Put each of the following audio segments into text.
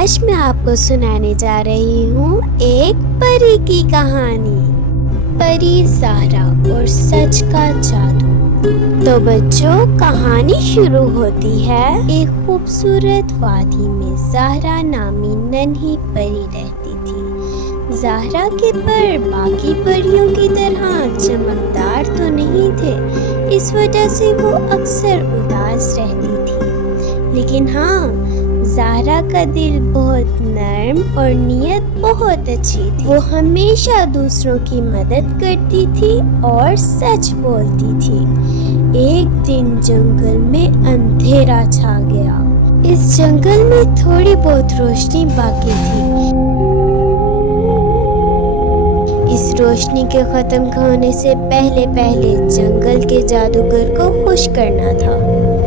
آج میں آپ کو سنانے جا رہی ہوں ایک پری کی کہانی، پری زہرا اور سچ کا جادو۔ تو بچوں، کہانی شروع ہوتی ہے۔ ایک خوبصورت وادی میں زہرا نامی ننھی پری رہتی تھی۔ زہرا کے پر باقی پریوں کی طرح چمکدار تو نہیں تھے، اس وجہ سے وہ اکثر اداس رہتی تھی۔ لیکن ہاں، زہرا کا دل بہت نرم اور نیت بہت اچھی تھی۔ وہ ہمیشہ دوسروں کی مدد کرتی تھی اور سچ بولتی تھی۔ ایک دن جنگل میں اندھیرا چھا گیا۔ اس جنگل میں تھوڑی بہت روشنی باقی تھی۔ اس روشنی کے ختم ہونے سے پہلے جنگل کے جادوگر کو خوش کرنا تھا۔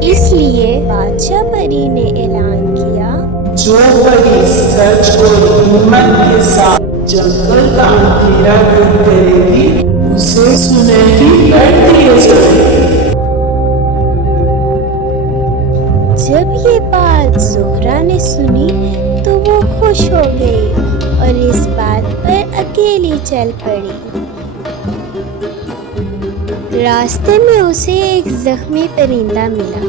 اس لیے بادشاہ پری نے اعلان کیا، جو پری سچ اور ہمت کے ساتھ جنگل کا اندھیرا دور کرے گی، اسے سنہری کر دیا جائے۔ جب یہ بات زہرا نے سنی تو وہ خوش ہو گئی اور اس بات پر اکیلی چل پڑی۔ راستے میں اسے ایک زخمی پرندہ ملا۔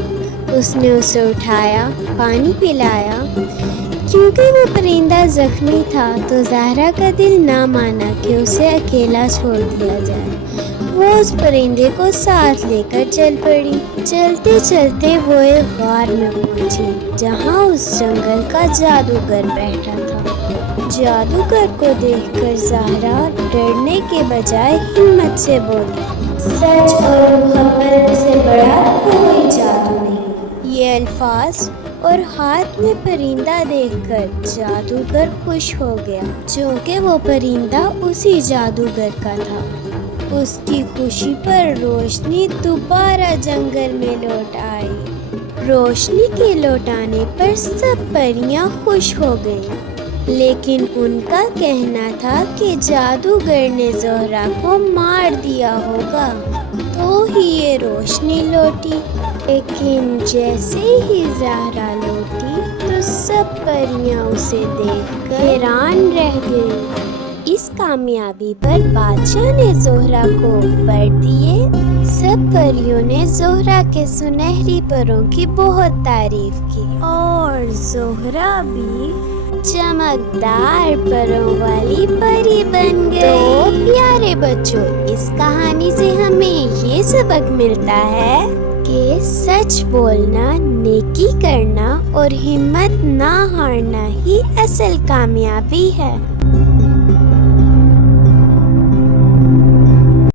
اس نے اسے اٹھایا، پانی پلایا۔ کیونکہ وہ پرندہ زخمی تھا تو زہرا کا دل نہ مانا کہ اسے اکیلا چھوڑ دیا جائے۔ وہ اس پرندے کو ساتھ لے کر چل پڑی۔ چلتے چلتے وہ ایک غار میں پہنچی جہاں اس جنگل کا جادوگر بیٹھا تھا۔ جادوگر کو دیکھ کر زہرا ڈرنے کے بجائے ہمت سے بولی، سچ اور محبت سے بڑا کوئی جادو نہیں۔ یہ الفاظ اور ہاتھ میں پرندہ دیکھ کر جادوگر خوش ہو گیا، چونکہ وہ پرندہ اسی جادوگر کا تھا۔ اس کی خوشی پر روشنی دوبارہ جنگل میں لوٹ آئی۔ روشنی کے لوٹ آنے پر سب پریاں خوش ہو گئیں، لیکن ان کا کہنا تھا کہ جادوگر نے زہرا کو مار دیا ہوگا تو ہی یہ روشنی لوٹی۔ لیکن جیسے ہی زہرا لوٹی تو سب پریاں اسے دیکھ کر حیران رہ گئیں۔ اس کامیابی پر بادشاہ نے زہرا کو پر دیے۔ سب پریوں نے زہرا کے سنہری پروں کی بہت تعریف کی اور زہرا بھی چمکدار پروں والی پری بن گئی۔ تو پیارے بچوں، اس کہانی سے ہمیں یہ سبق ملتا ہے کہ سچ بولنا، نیکی کرنا اور ہمت نہ ہارنا ہی اصل کامیابی ہے۔